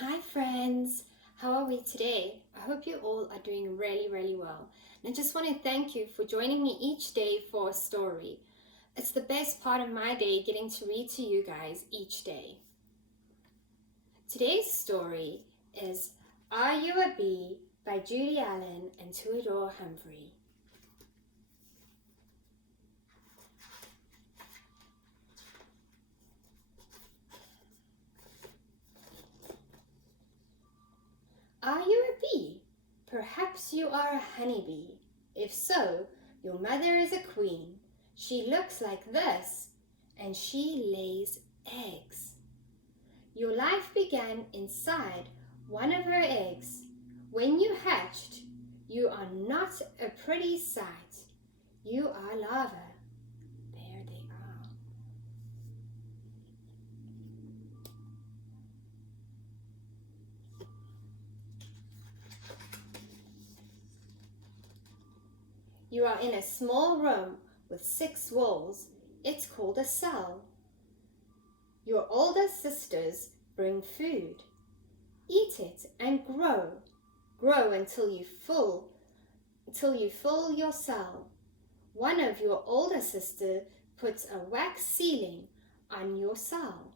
Hi friends, how are we today? I hope you all are doing really well. And I just want to thank you for joining me each day for a story. It's the best part of my day getting to read to you guys each day. Today's story is Are You a Bee by Judy and Tudor Humphries. Are you a bee? Perhaps you are a honeybee. If so, your mother is a queen. She looks like this, and she lays eggs. Your life began inside one of her eggs. When you hatched, you are not a pretty sight. You are larvae. There they are. You are in a small room with 6 walls. It's called a cell. Your older sisters bring food. Eat it and grow. Grow until you fill your cell. One of your older sisters puts a wax ceiling on your cell.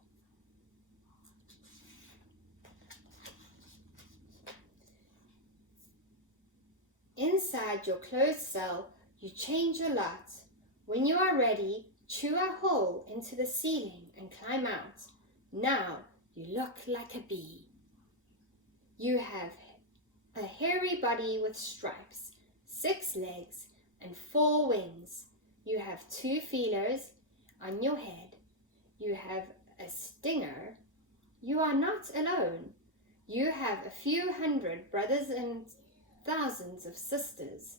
Inside your closed cell, you change a lot. When you are ready, chew a hole into the ceiling and climb out. Now you look like a bee. You have a hairy body with stripes, 6 legs, and 4 wings. You have 2 feelers on your head. You have a stinger. You are not alone. You have a few hundred brothers and thousands of sisters.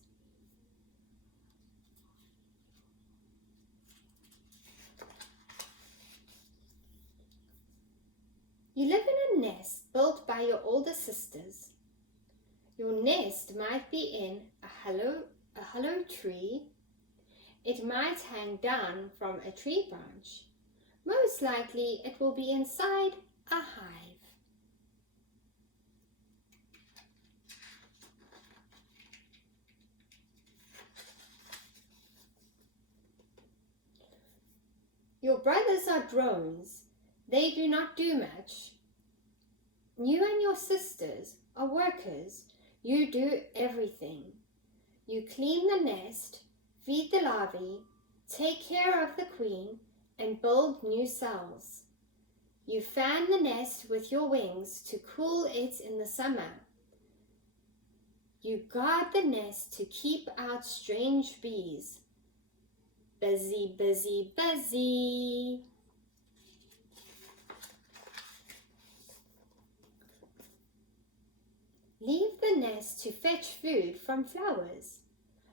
You live in a nest built by your older sisters. Your nest might be in a hollow tree. It might hang down from a tree branch. Most likely it will be inside a hive. Your brothers are drones. They do not do much. You and your sisters are workers. You do everything. You clean the nest, feed the larvae, take care of the queen, and build new cells. You fan the nest with your wings to cool it in the summer. You guard the nest to keep out strange bees. Busy, busy, busy. Leave the nest to fetch food from flowers.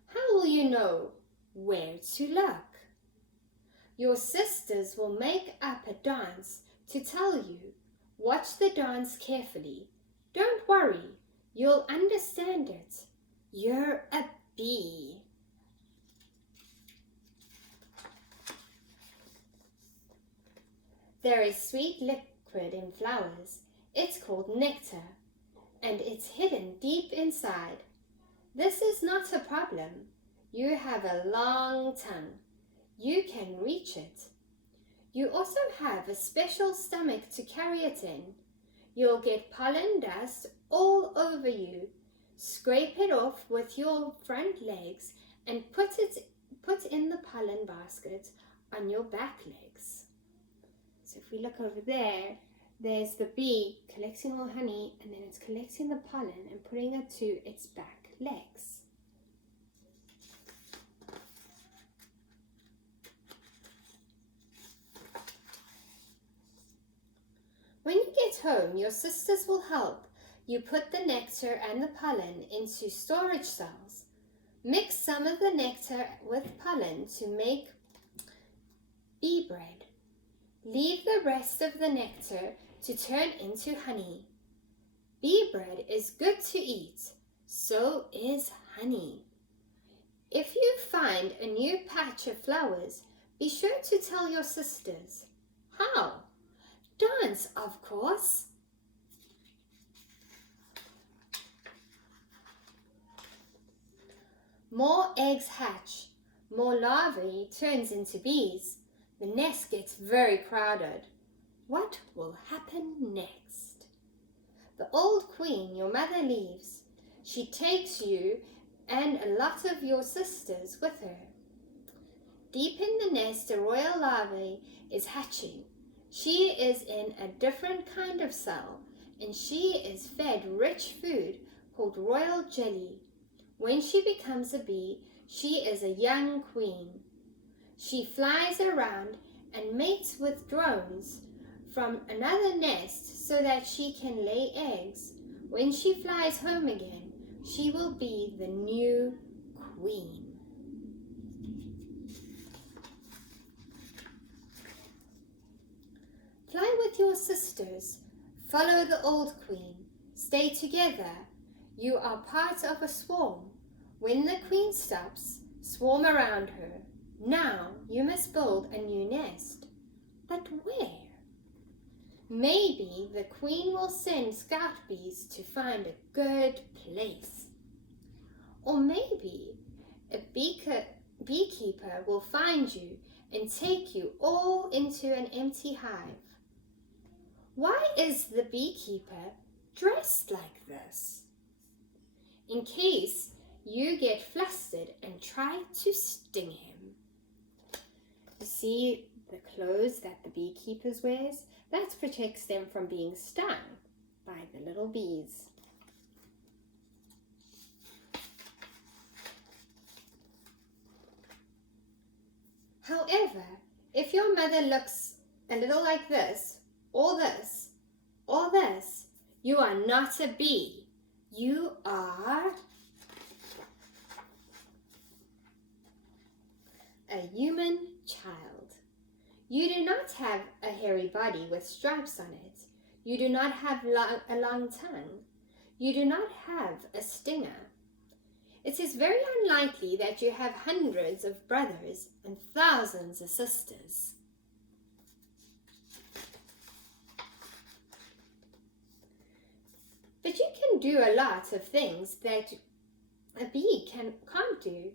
How will you know where to look? Your sisters will make up a dance to tell you. Watch the dance carefully. Don't worry, you'll understand it. You're a bee. There is sweet liquid in flowers. It's called nectar, and it's hidden deep inside. This is not a problem. You have a long tongue. You can reach it. You also have a special stomach to carry it in. You'll get pollen dust all over you. Scrape it off with your front legs and put in the pollen basket on your back legs. So if we look over there, there's the bee collecting all honey, and then it's collecting the pollen and putting it to its back legs. When you get home, your sisters will help you put the nectar and the pollen into storage cells. Mix some of the nectar with pollen to make bee bread. Leave the rest of the nectar to turn into honey. Bee bread is good to eat, so is honey. If you find a new patch of flowers, be sure to tell your sisters. How? Dance, of course. More eggs hatch, more larvae turns into bees. The nest gets very crowded. What will happen next? The old queen, your mother, leaves. She takes you and a lot of your sisters with her. Deep in the nest, a royal larvae is hatching. She is in a different kind of cell, and she is fed rich food called royal jelly. When she becomes a bee, she is a young queen. She flies around and mates with drones from another nest so that she can lay eggs. When she flies home again, she will be the new queen. Fly with your sisters. Follow the old queen. Stay together. You are part of a swarm. When the queen stops, swarm around her. Now you must build a new nest. But where? Maybe the queen will send scout bees to find a good place. Or maybe a beekeeper will find you and take you all into an empty hive. Why is the beekeeper dressed like this? In case you get flustered and try to sting him. You see the clothes that the beekeeper wears? That protects them from being stung by the little bees. However, if your mother looks a little like this, or this, or this, you are not a bee. You are a human child. You do not have a hairy body with stripes on it. You do not have a long tongue. You do not have a stinger. It is very unlikely that you have hundreds of brothers and thousands of sisters. But you can do a lot of things that a bee can't do.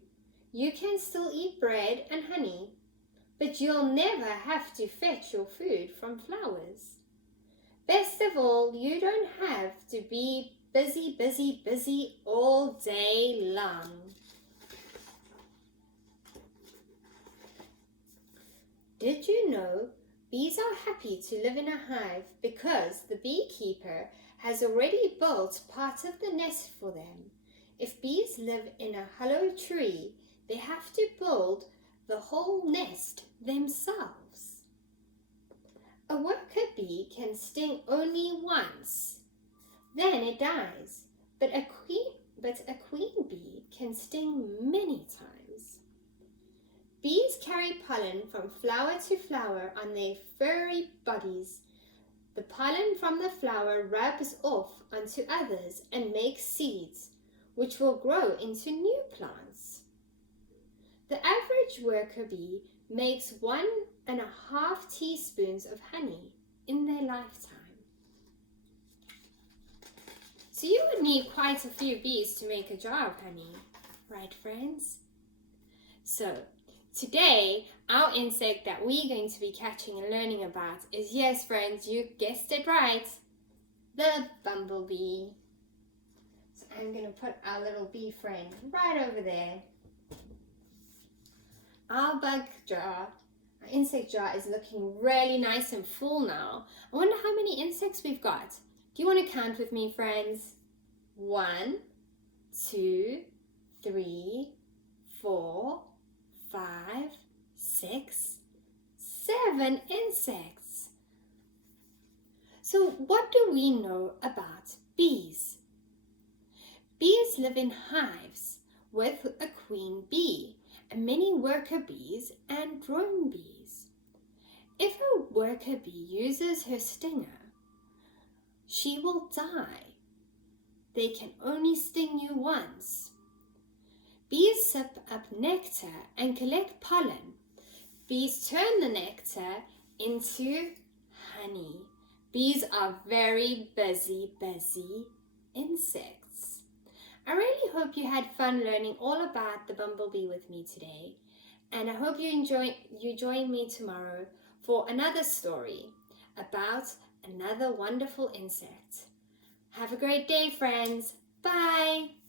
You can still eat bread and honey, but you'll never have to fetch your food from flowers. Best of all, you don't have to be busy all day long. Did you know bees are happy to live in a hive because the beekeeper has already built part of the nest for them? If bees live in a hollow tree, they have to build the whole nest themselves. A worker bee can sting only once, then it dies, but a queen bee can sting many times. Bees carry pollen from flower to flower on their furry bodies. The pollen from the flower rubs off onto others and makes seeds, which will grow into new plants. The average worker bee makes 1.5 teaspoons of honey in their lifetime. So you would need quite a few bees to make a jar of honey, right friends? So today, our insect that we're going to be catching and learning about is, yes friends, you guessed it right, the bumblebee. So I'm going to put our little bee friend right over there. Our bug jar, our insect jar is looking really nice and full now. I wonder how many insects we've got. Do you want to count with me, friends? 1, 2, 3, 4, 5, 6, 7 insects. So what do we know about bees? Bees live in hives with a queen bee and many worker bees and drone bees. If a worker bee uses her stinger, she will die. They can only sting you once. Bees sip up nectar and collect pollen. Bees turn the nectar into honey. Bees are very busy insects. I really hope you had fun learning all about the bumblebee with me today, and I hope you join me tomorrow for another story about another wonderful insect. Have a great day, friends. Bye!